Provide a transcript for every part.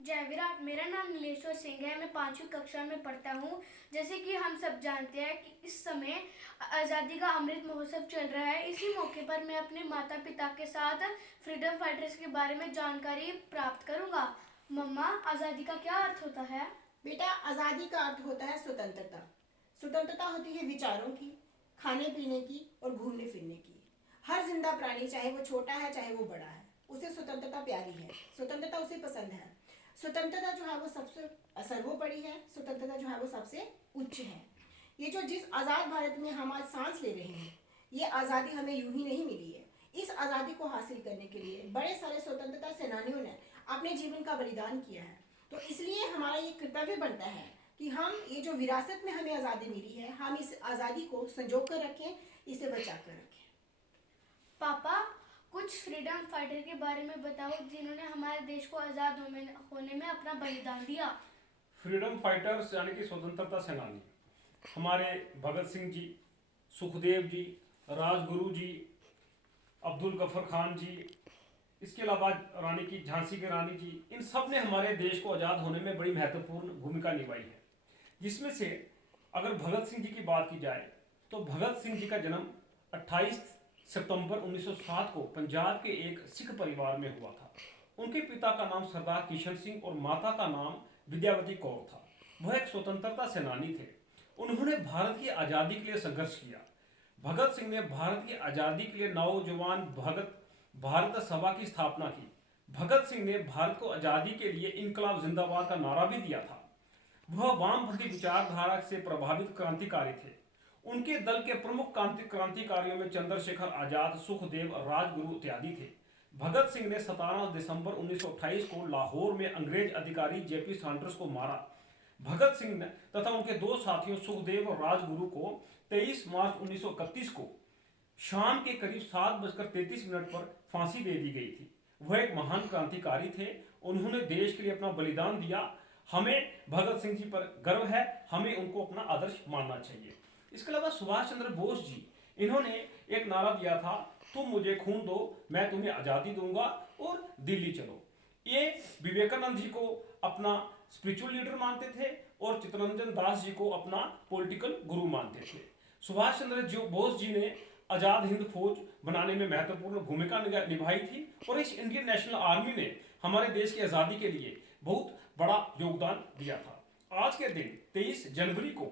जय विराट। मेरा नाम नीलेश्वर सिंह है। मैं 5वीं कक्षा में पढ़ता हूँ। जैसे कि हम सब जानते हैं कि इस समय आज़ादी का अमृत महोत्सव चल रहा है। इसी मौके पर मैं अपने माता पिता के साथ फ्रीडम फाइटर्स के बारे में जानकारी प्राप्त करूँगा। मम्मा, आज़ादी का क्या अर्थ होता है? बेटा, आज़ादी का अर्थ होता है स्वतंत्रता। स्वतंत्रता होती है विचारों की, खाने पीने की और घूमने फिरने की। हर जिंदा प्राणी, चाहे वो छोटा है चाहे वो बड़ा है, उसे स्वतंत्रता प्यारी है, स्वतंत्रता उसे पसंद है। स्वतंत्रता जो है वो सबसे सर्वोपरि है, स्वतंत्रता जो है वो सबसे उच्च है। ये जिस आज़ाद भारत में हम आज सांस ले रहे हैं, ये आज़ादी हमें यूं ही नहीं मिली है। इस आज़ादी को हासिल करने के लिए बड़े सारे स्वतंत्रता सेनानियों ने अपने जीवन का बलिदान किया है। तो इसलिए हमारा ये कर्तव्य बनता है कि हम ये जो विरासत में हमें आज़ादी मिली है, हम इस आज़ादी को संजो कर रखें, इसे बचा कर रखें। पापा, कुछ फ्रीडम फाइटर के बारे में बताओ जिन्होंने हमारे देश को आज़ाद होने में अपना बलिदान दिया। फ्रीडम फाइटर्स यानी कि स्वतंत्रता सेनानी हमारे भगत सिंह जी, सुखदेव जी, राजगुरु जी, अब्दुल गफर खान जी, इसके अलावा रानी की झांसी की रानी जी, इन सब ने हमारे देश को आज़ाद होने में बड़ी महत्वपूर्ण भूमिका निभाई है। जिसमें से अगर भगत सिंह जी की बात की जाए तो भगत सिंह जी का जन्म 28 सितंबर 1907 को पंजाब के एक सिख परिवार में हुआ था। उनके पिता का नाम सरदार किशन सिंह और माता का नाम विद्यावती कौर था। वह एक स्वतंत्रता सेनानी थे। उन्होंने भारत की आज़ादी के लिए संघर्ष किया। भगत सिंह ने भारत की आज़ादी के लिए नौजवान भारत सभा की स्थापना की। भगत सिंह ने भारत को आज़ादी के लिए इनकलाब जिंदाबाद का नारा भी दिया था। वह वामपंथी विचारधारा से प्रभावित क्रांतिकारी थे। उनके दल के प्रमुख क्रांतिकारियों में चंद्रशेखर आजाद, सुखदेव, राजगुरु इत्यादि थे। भगत सिंह ने 17 दिसंबर 1928 को लाहौर में अंग्रेज अधिकारी जेपी सैंडर्स को मारा। भगत सिंह ने तथा उनके दो साथियों सुखदेव और राजगुरु को 23 मार्च 1931 को शाम के करीब 7:33 पर फांसी दे दी गई थी। वह एक महान क्रांतिकारी थे। उन्होंने देश के लिए अपना बलिदान दिया। हमें भगत सिंह जी पर गर्व है, हमें उनको अपना आदर्श मानना चाहिए। इसके अलावा सुभाष चंद्र बोस जी, इन्होंने एक नारा दिया था, तुम मुझे खून दो, मैं तुम्हें आज़ादी दूंगा और दिल्ली चलो। ये विवेकानंद जी को अपना स्पिरिचुअल लीडर मानते थे और चित्तरंजन दास जी को अपना पॉलिटिकल गुरु मानते थे। सुभाष चंद्र बोस जी ने आज़ाद हिंद फौज बनाने में महत्वपूर्ण भूमिका निभाई थी और इस इंडियन नेशनल आर्मी ने हमारे देश की आज़ादी के लिए बहुत बड़ा योगदान दिया था। आज के दिन 23 जनवरी को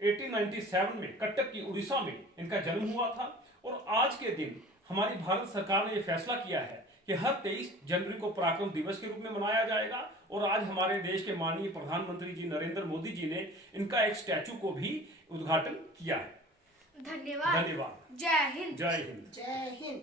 1897 में कटक की उड़ीसा में इनका जन्म हुआ था और आज के दिन हमारी भारत सरकार ने यह फैसला किया है कि हर 23 जनवरी को पराक्रम दिवस के रूप में मनाया जाएगा। और आज हमारे देश के माननीय प्रधानमंत्री जी नरेंद्र मोदी जी ने इनका एक स्टैचू को भी उद्घाटन किया है। धन्यवाद। धन्यवाद। जय हिंद। जय हिंद। जय हिंद।